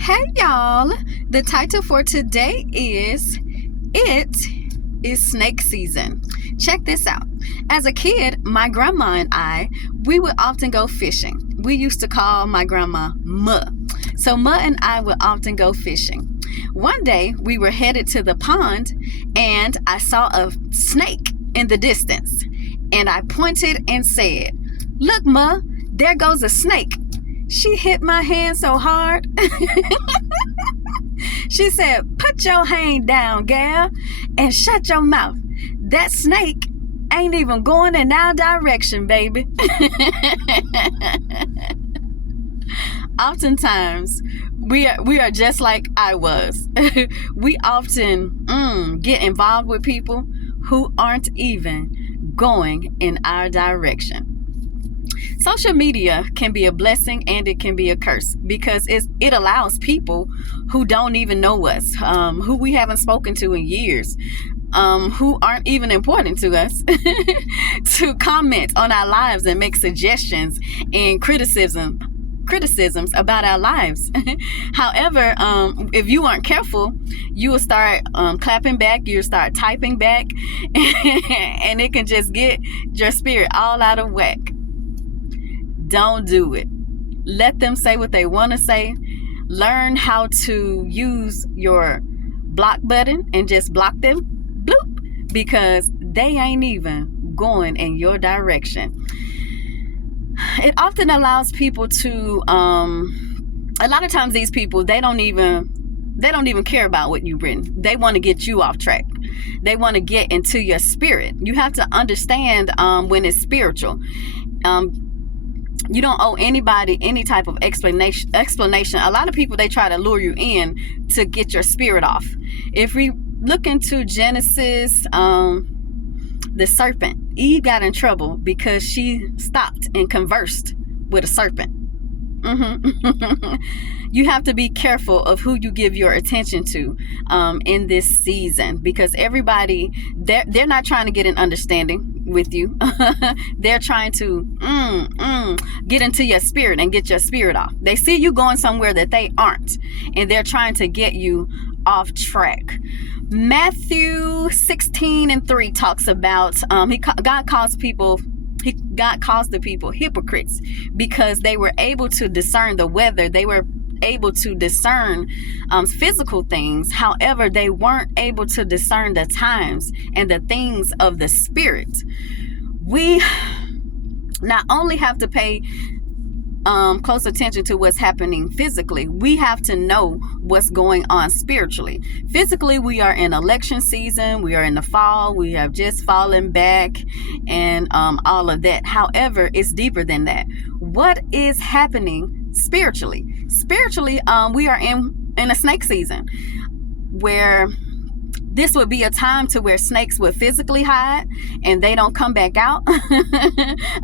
Hey y'all, the title for today is It is Snake Season. Check this out. As a kid, my grandma and we would often go fishing. We used to call my grandma Ma. So Ma and I would often go fishing. One day, we were headed to the pond and I saw a snake in the distance. And I pointed and said, "Look, Ma, there goes a snake." She hit my hand so hard. She said, "Put your hand down, gal, and shut your mouth. That snake ain't even going in our direction, baby." Oftentimes, we are just like I was. We often get involved with people who aren't even going in our direction. Social media can be a blessing and it can be a curse because it allows people who don't even know us, who we haven't spoken to in years, who aren't even important to us, to comment on our lives and make suggestions and criticisms about our lives. However, if you aren't careful, you will start clapping back, you'll start typing back, and it can just get your spirit all out of whack. Don't do it. Let them say what they want to say. Learn how to use your block button and just block them, bloop, because they ain't even going in your direction. It often allows people to, a lot of times these people, they don't even care about what you've written. They want to get you off track. They want to get into your spirit. You have to understand when it's spiritual. You don't owe anybody any type of explanation. A lot of people, they try to lure you in to get your spirit off. If we look into Genesis, the serpent, Eve got in trouble because she stopped and conversed with a serpent. You have to be careful of who you give your attention to in this season, because everybody, they're not trying to get an understanding with you. They're trying to get into your spirit and get your spirit off. They see you going somewhere that they aren't, and they're trying to get you off track. Matthew 16:3 talks about God calls the people hypocrites because they were able to discern the weather. They were able to discern physical things. However, they weren't able to discern the times and the things of the spirit. We not only have to pay close attention to what's happening physically, we have to know what's going on spiritually. Physically, we are in election season, we are in the fall, we have just fallen back, and all of that. However, it's deeper than that. What is happening spiritually? We are in a snake season, where this would be a time to where snakes would physically hide and they don't come back out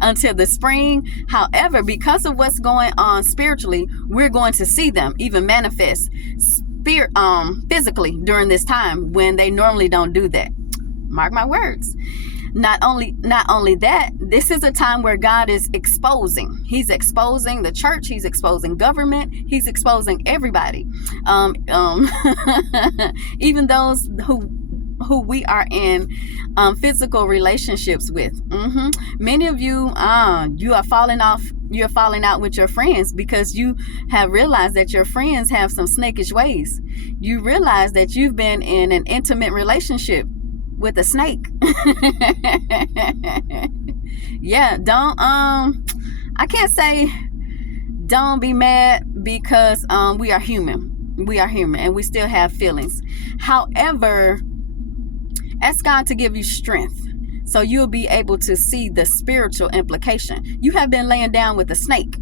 until the spring. However, because of what's going on spiritually, we're going to see them even manifest physically during this time when they normally don't do that. Mark my words. Not only that, this is a time where God is exposing. He's exposing the church. He's exposing government. He's exposing everybody. Even those who we are in physical relationships with. Many of you, you are falling off. You're falling out with your friends because you have realized that your friends have some snakish ways. You realize that you've been in an intimate relationship with a snake. Yeah, I can't say don't be mad, because we are human and we still have feelings. However, ask God to give you strength so you'll be able to see the spiritual implication. You have been laying down with a snake.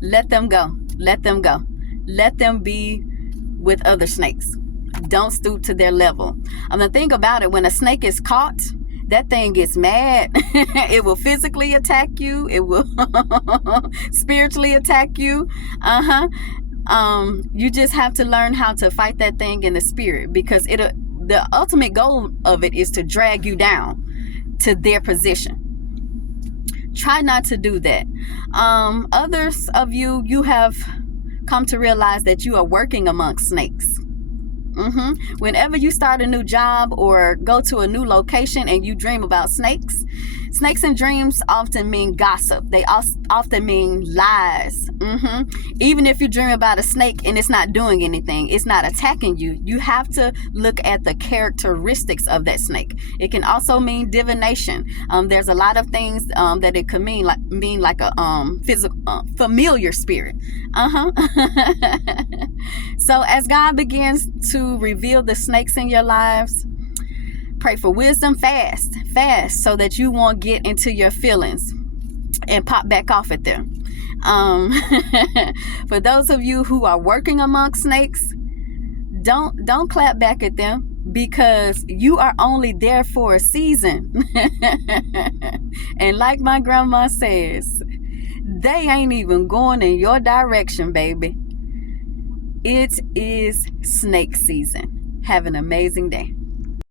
Let them go. Let them be with other snakes. Don't stoop to their level. The thing about it, when a snake is caught, that thing gets mad. It will physically attack you. It will spiritually attack you. You just have to learn how to fight that thing in the spirit, because the ultimate goal of it is to drag you down to their position. Try not to do that. Others of you have come to realize that you are working amongst snakes. Whenever you start a new job or go to a new location and you dream about snakes in dreams often mean gossip. They often mean lies. Even if you dream about a snake and it's not doing anything, it's not attacking you, you have to look at the characteristics of that snake. It can also mean divination. There's a lot of things that it could mean like a physical familiar spirit. So as God begins to reveal the snakes in your lives, pray for wisdom. Fast so that you won't get into your feelings and pop back off at them. For those of you who are working amongst snakes, don't clap back at them, because you are only there for a season. And like my grandma says, they ain't even going in your direction, baby. It is snake season. Have an amazing day.